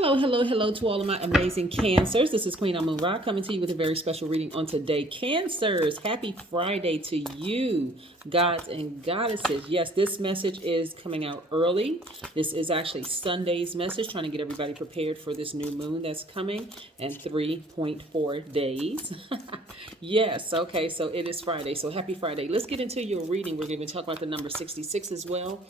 Hello, hello, hello to all of my amazing Cancers. This is Queen Amun Ra coming to you with a very special reading on today. Cancers, happy Friday to you, gods and goddesses. Yes, this message is coming out early. This is actually Sunday's message, trying to get everybody prepared for this new moon that's coming in 3.4 days. Yes, okay, so it is Friday. So happy Friday. Let's get into your reading. We're going to talk about the number 66 as well.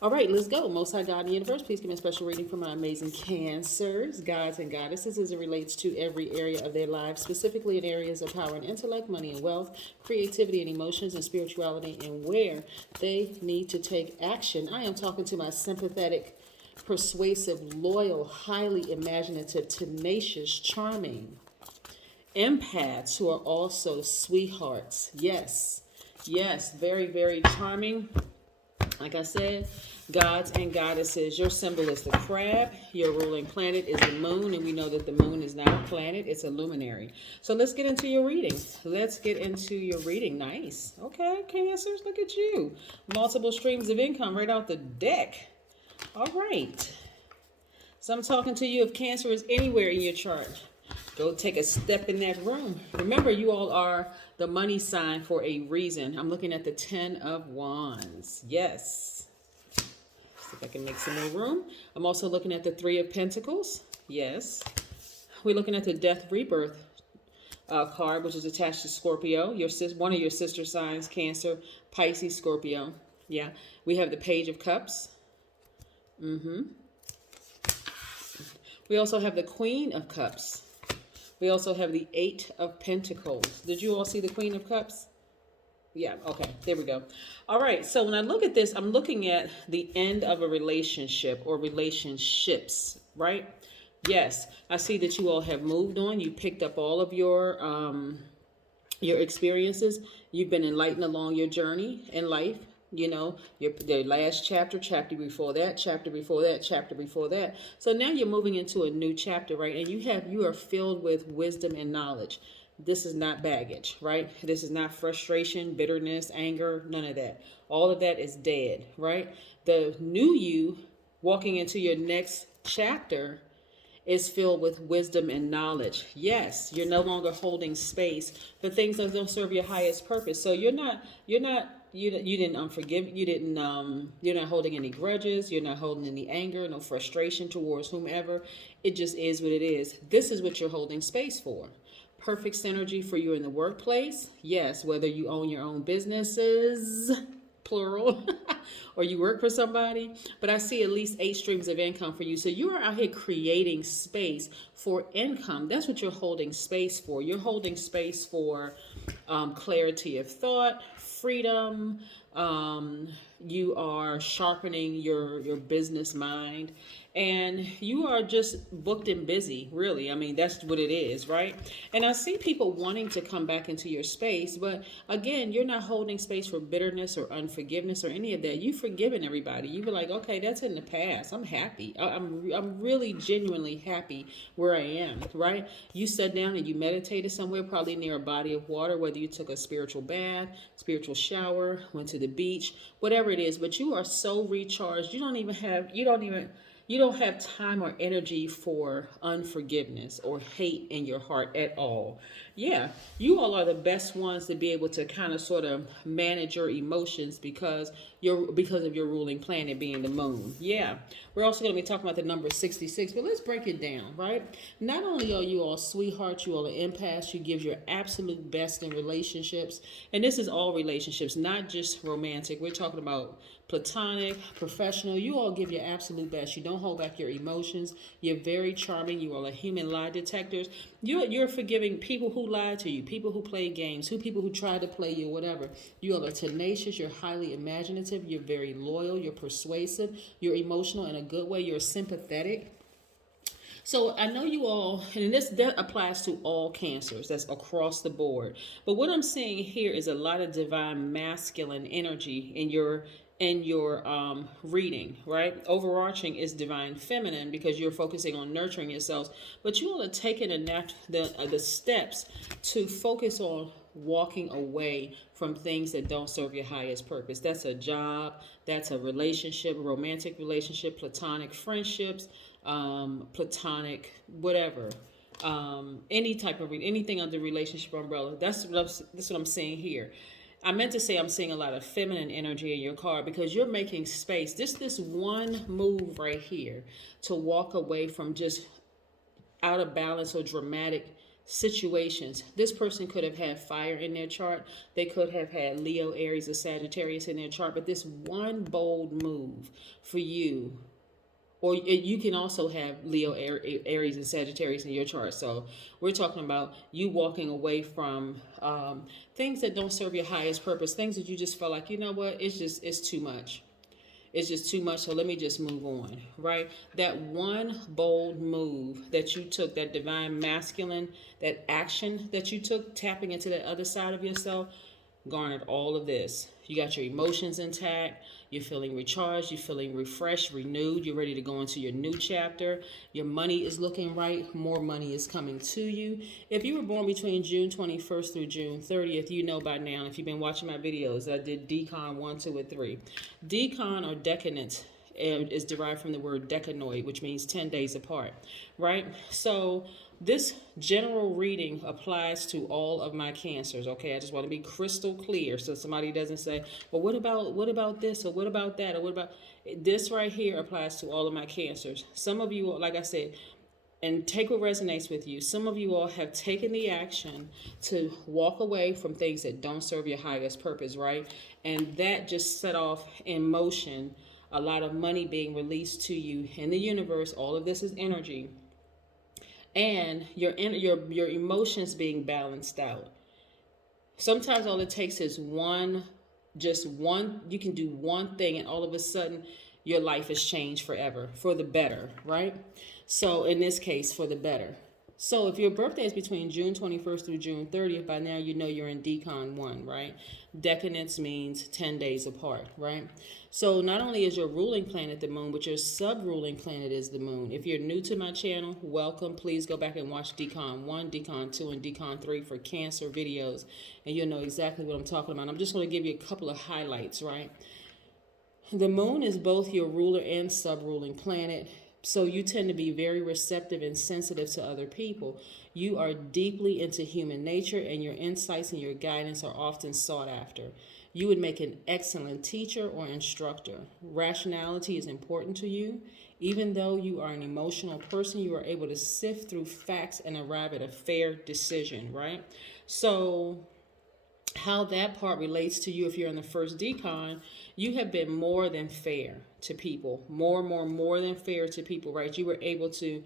All right, let's go. Most High God in the universe, please give me a special reading for my amazing Cancers, gods and goddesses, as it relates to every area of their lives, specifically in areas of power and intellect, money and wealth, creativity and emotions, and spirituality, and where they need to take action. I am talking to my sympathetic, persuasive, loyal, highly imaginative, tenacious, charming empaths who are also sweethearts. Yes, yes, very, very charming. Like I said, gods and goddesses, your symbol is the crab. Your ruling planet is the moon, and we know that the moon is not a planet, it's a luminary. So let's get into your reading. Let's get into your reading. Nice. Okay, Cancers, look at you. Multiple streams of income right out the deck. All right. So I'm talking to you if Cancer is anywhere in your chart. Go take a step in that room. Remember, you all are the money sign for a reason. I'm looking at the 10 of Wands. Yes. See if I can make some more room. I'm also looking at the 3 of Pentacles. Yes. We're looking at the Death Rebirth card, which is attached to Scorpio. One of your sister signs, Cancer, Pisces, Scorpio. Yeah. We have the Page of Cups. We also have the Queen of Cups. We also have the 8 of Pentacles. Did you all see the Queen of Cups? Yeah, okay, there we go. All right, so when I look at this, I'm looking at the end of a relationship or relationships, right? Yes, I see that you all have moved on. You picked up all of your experiences. You've been enlightened along your journey in life. You know, the last chapter before that, chapter before that, chapter before that. So now you're moving into a new chapter, right? And you are filled with wisdom and knowledge. This is not baggage, right? This is not frustration, bitterness, anger, none of that. All of that is dead, right? The new you walking into your next chapter is filled with wisdom and knowledge. Yes, you're no longer holding space for things that don't serve your highest purpose. So you didn't unforgive, you're not holding any grudges, you're not holding any anger, no frustration towards whomever. It just is what it is. This is what you're holding space for. Perfect synergy for you in the workplace. Yes, whether you own your own businesses, plural, or you work for somebody, but I see at least 8 streams of income for you. So you are out here creating space for income. That's what you're holding space for. You're holding space for clarity of thought, freedom. You are sharpening your business mind, and you are just booked and busy, really. I mean, that's what it is, right? And I see people wanting to come back into your space, but again, you're not holding space for bitterness or unforgiveness or any of that. You've forgiven everybody. You were like, okay, that's in the past. I'm happy. I'm really genuinely happy where I am, right? You sat down and you meditated somewhere, probably near a body of water, whether you took a spiritual bath, spiritual shower, went to the beach, whatever it is, but you are so recharged. You don't have time or energy for unforgiveness or hate in your heart at all. Yeah, you all are the best ones to be able to kind of sort of manage your emotions because of your ruling planet being the moon. Yeah, we're also going to be talking about the number 66, but let's break it down, right? Not only are you all sweethearts, you all are empaths, you give your absolute best in relationships, and this is all relationships, not just romantic. We're talking about platonic, professional. You all give your absolute best. You don't hold back your emotions. You're very charming. You all are human lie detectors. You're forgiving people who lied to you, people who play games, people who tried to play you, whatever. You all are tenacious. You're highly imaginative. You're very loyal. You're persuasive. You're emotional in a good way. You're sympathetic. So I know you all, and that applies to all Cancers. That's across the board. But what I'm seeing here is a lot of divine masculine energy in your reading, right? Overarching is divine feminine because you're focusing on nurturing yourselves. But you all are taking the steps to focus on walking away from things that don't serve your highest purpose. That's a job, that's a relationship, romantic relationship, platonic friendships, platonic, whatever, any type of anything under relationship umbrella. That's what I'm seeing here. I meant to say I'm seeing a lot of feminine energy in your card because you're making space. This one move right here to walk away from just out of balance or dramatic situations. This person could have had fire in their chart. They could have had Leo, Aries, or Sagittarius in their chart. But this one bold move for you, or you can also have Leo, Aries, and Sagittarius in your chart. So we're talking about you walking away from things that don't serve your highest purpose, things that you just felt like, you know what, it's too much. It's just too much, so let me just move on, right? That one bold move that you took, that divine masculine, that action that you took, tapping into that other side of yourself, garnered all of this. You got your emotions intact. You're feeling recharged. You're feeling refreshed, renewed. You're ready to go into your new chapter. Your money is looking right. More money is coming to you. If you were born between June 21st through June 30th, you know by now, if you've been watching my videos, I did decan 1, 2, and 3. Decan or decadence is derived from the word decanoid, which means 10 days apart, right? So this general reading applies to all of my cancers, okay? I just want to be crystal clear so somebody doesn't say, well, what about this, or what about that, or what about this? Right here applies to all of my cancers. Some of you, like I said, and take what resonates with you. Some of you all have taken the action to walk away from things that don't serve your highest purpose, right? And that just set off in motion a lot of money being released to you in the universe. All of this is energy. And your emotions being balanced out. Sometimes all it takes is just one, you can do one thing and all of a sudden your life has changed forever, for the better, right? So in this case, for the better. So if your birthday is between June 21st through June 30th, by now you know you're in decan 1, right? Decadence means 10 days apart, right? So not only is your ruling planet the moon, but your sub-ruling planet is the moon. If you're new to my channel, welcome. Please go back and watch decan 1, decan 2, and decan 3 for Cancer videos, and you'll know exactly what I'm talking about. I'm just going to give you a couple of highlights, right? The moon is both your ruler and sub-ruling planet. So you tend to be very receptive and sensitive to other people. You are deeply into human nature, and your insights and your guidance are often sought after. You would make an excellent teacher or instructor. Rationality is important to you. Even though you are an emotional person, you are able to sift through facts and arrive at a fair decision, right? So how that part relates to you if you're in the first decan, you have been more than fair to people. More than fair to people, right? You were able to,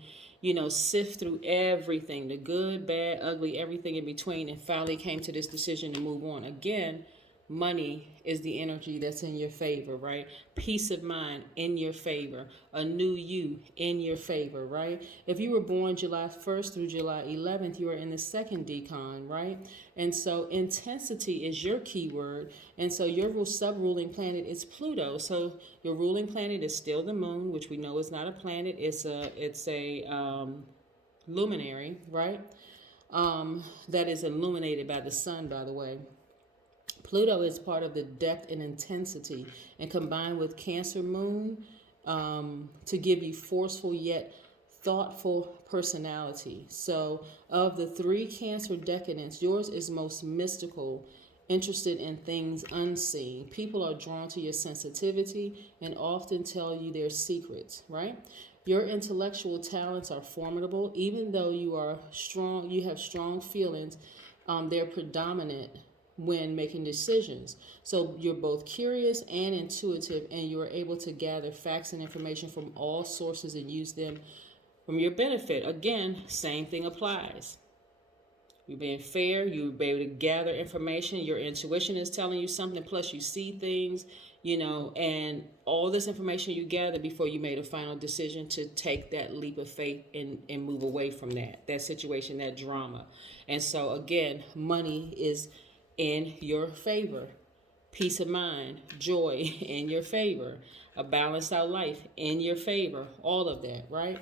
sift through everything, the good, bad, ugly, everything in between, and finally came to this decision to move on. Again, money is the energy that's in your favor, right? Peace of mind in your favor. A new you in your favor, right? If you were born July 1st through July 11th, you are in the second decan, right? And so intensity is your keyword. And so your sub-ruling planet is Pluto. So your ruling planet is still the moon, which we know is not a planet. It's a luminary, right? That is illuminated by the sun, by the way. Pluto is part of the depth and intensity, and combined with Cancer moon to give you forceful yet thoughtful personality. So of the 3 Cancer decadents, yours is most mystical, interested in things unseen. People are drawn to your sensitivity and often tell you their secrets, right? Your intellectual talents are formidable. Even though you have strong feelings, they're predominant when making decisions. So you're both curious and intuitive, and you are able to gather facts and information from all sources and use them from your benefit. Again, same thing applies. You're being fair, you'll be able to gather information, your intuition is telling you something, plus you see things, and all this information you gather before you made a final decision to take that leap of faith and move away from that situation, that drama. And so again, money is in your favor. Peace of mind, joy in your favor. A balanced out life in your favor. All of that, right?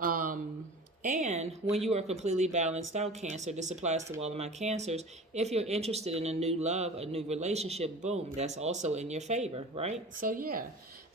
And when you are completely balanced out, Cancer, this applies to all of my cancers. If you're interested in a new love, a new relationship, boom, that's also in your favor, right? So yeah,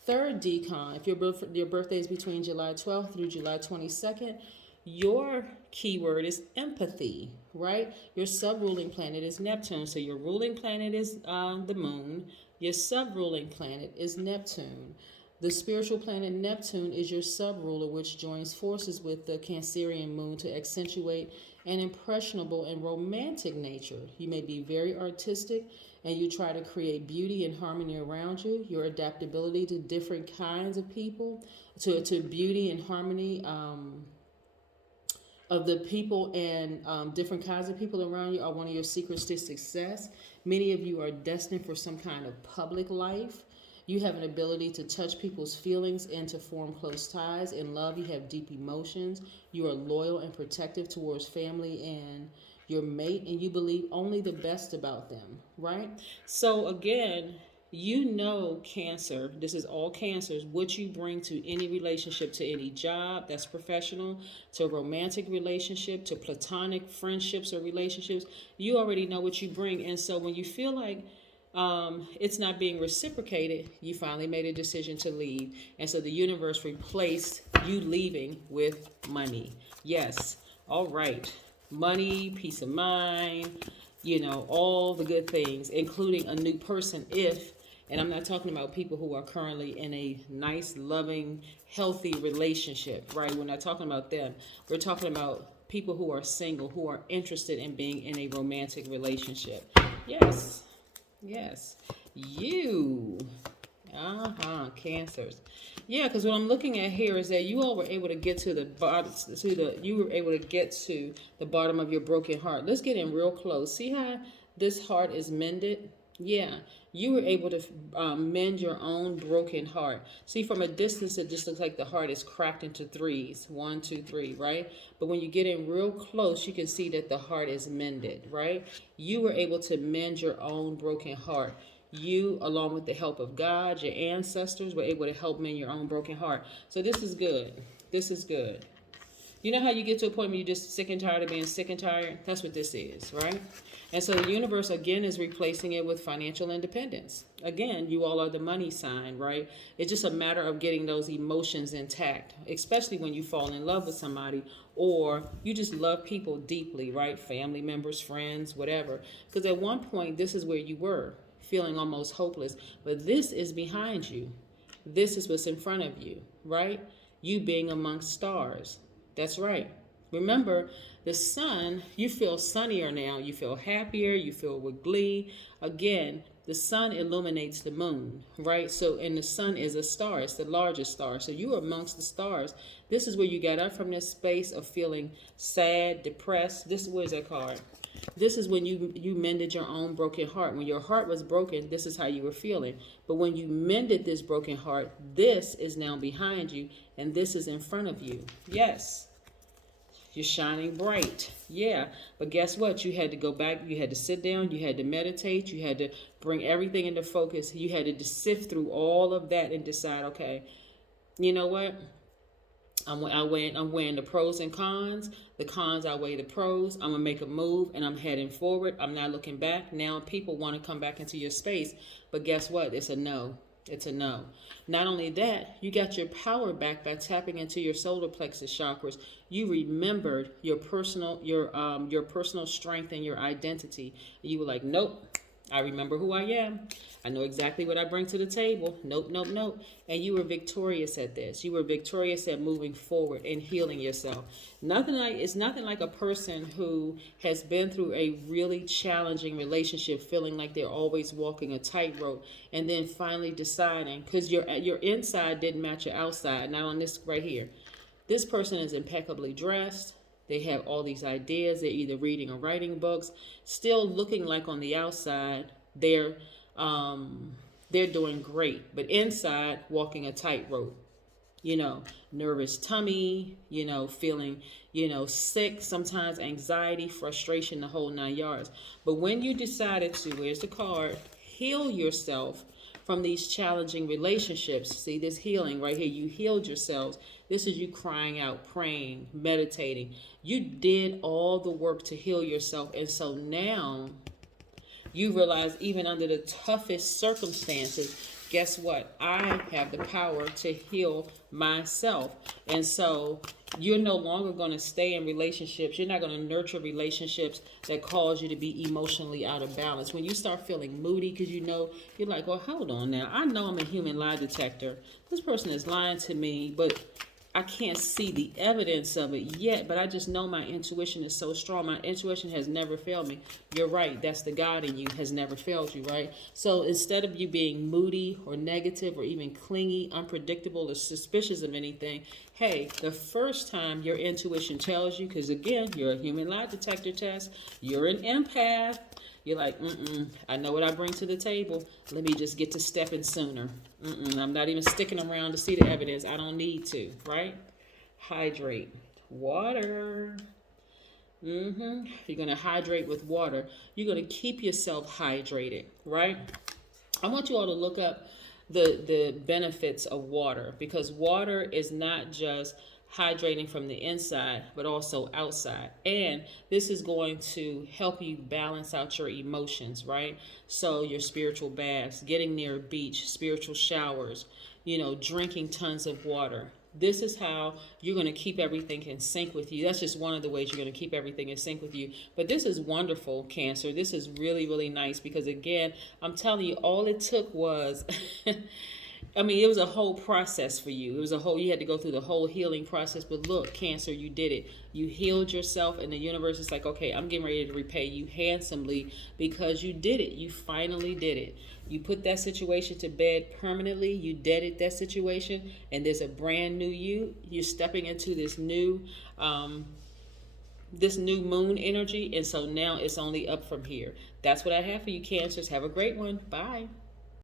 third decan, if your birthday is between July 12th through July 22nd, your keyword is empathy, right? Your sub-ruling planet is Neptune. So your ruling planet is the moon. Your sub-ruling planet is Neptune. The spiritual planet Neptune is your sub-ruler, which joins forces with the Cancerian moon to accentuate an impressionable and romantic nature. You may be very artistic and you try to create beauty and harmony around you. Your adaptability to different kinds of people, to beauty and harmony of the people and different kinds of people around you are one of your secrets to success. Many of you are destined for some kind of public life. You have an ability to touch people's feelings and to form close ties. In love, you have deep emotions. You are loyal and protective towards family and your mate, and you believe only the best about them, right? So again, you know, Cancer, this is all Cancers, what you bring to any relationship, to any job that's professional, to a romantic relationship, to platonic friendships or relationships, you already know what you bring. And so when you feel like it's not being reciprocated, you finally made a decision to leave. And so the universe replaced you leaving with money. Yes. All right. Money, peace of mind, you know, all the good things, including a new person and I'm not talking about people who are currently in a nice, loving, healthy relationship, right? We're not talking about them. We're talking about people who are single, who are interested in being in a romantic relationship. Yes. Yes. You. Cancers. Yeah, because what I'm looking at here is that you all were able to get to the bottom, you were able to get to the bottom of your broken heart. Let's get in real close. See how this heart is mended? Yeah, you were able to mend your own broken heart. See, from a distance, it just looks like the heart is cracked into threes. 1, 2, 3, right? But when you get in real close, you can see that the heart is mended, right? You were able to mend your own broken heart. You, along with the help of God, your ancestors, were able to help mend your own broken heart. So this is good. This is good. You know how you get to a point where you're just sick and tired of being sick and tired? That's what this is, right? And so the universe, again, is replacing it with financial independence. Again, you all are the money sign, right? It's just a matter of getting those emotions intact, especially when you fall in love with somebody or you just love people deeply, right? Family members, friends, whatever. Because at one point, this is where you were, feeling almost hopeless. But this is behind you. This is what's in front of you, right? You being amongst stars. That's right. Remember, the sun, you feel sunnier now. You feel happier. You feel with glee. Again, the sun illuminates the moon, right? So, and the sun is a star. It's the largest star. So you are amongst the stars. This is where you got up from this space of feeling sad, depressed. Where's that card? This is when you mended your own broken heart. When your heart was broken, this is how you were feeling. But when you mended this broken heart, this is now behind you, and this is in front of you. Yes. You're shining bright. Yeah. But guess what? You had to go back. You had to sit down. You had to meditate. You had to bring everything into focus. You had to sift through all of that and decide, okay, you know what? I'm weighing the pros and cons. The cons outweigh the pros. I'm going to make a move and I'm heading forward. I'm not looking back. Now people want to come back into your space. But guess what? It's a no. It's a no. Not only that, you got your power back by tapping into your solar plexus chakras. You remembered your personal strength and your identity. You were like, nope. I remember who I am. I know exactly what I bring to the table. Nope, nope, nope. And you were victorious at this. You were victorious at moving forward and healing yourself. It's nothing like a person who has been through a really challenging relationship, feeling like they're always walking a tightrope, and then finally deciding, because your inside didn't match your outside. Not on this right here. This person is impeccably dressed. They have all these ideas. They're either reading or writing books, still looking like on the outside they're doing great, but inside walking a tightrope. Nervous tummy, feeling, sick, sometimes anxiety, frustration, the whole 9 yards. But when you decided to, where's the card, heal yourself from these challenging relationships. See this healing right here. You healed yourselves. This is you crying out, praying, meditating. You did all the work to heal yourself. And so now you realize even under the toughest circumstances, guess what? I have the power to heal myself. And so you're no longer going to stay in relationships. You're not going to nurture relationships that cause you to be emotionally out of balance. When you start feeling moody because you know, you're like, well, hold on now. I know I'm a human lie detector. This person is lying to me, but I can't see the evidence of it yet, but I just know my intuition is so strong. My intuition has never failed me. You're right. That's the God in you has never failed you, right? So instead of you being moody or negative or even clingy, unpredictable or suspicious of anything, hey, the first time your intuition tells you, because again, you're a human lie detector test, you're an empath, you're like, I know what I bring to the table. Let me just get to stepping sooner. I'm not even sticking around to see the evidence. I don't need to, right? Hydrate. Water. You're going to hydrate with water. You're going to keep yourself hydrated, right? I want you all to look up the benefits of water, because water is not just hydrating from the inside but also outside, and this is going to help you balance out your emotions, right? So your spiritual baths, getting near a beach, spiritual showers, drinking tons of water. This is how you're going to keep everything in sync with you. That's just one of the ways you're going to keep everything in sync with you. But this is wonderful, Cancer. This is really, really nice because, again, I'm telling you, all it took was, it was a whole process for you. You had to go through the whole healing process. But look, Cancer, you did it. You healed yourself, and the universe is like, okay, I'm getting ready to repay you handsomely because you did it. You finally did it. You put that situation to bed permanently. You deaded that situation, and there's a brand new you. You're stepping into this new moon energy, and so now it's only up from here. That's what I have for you, Cancers. Have a great one. Bye.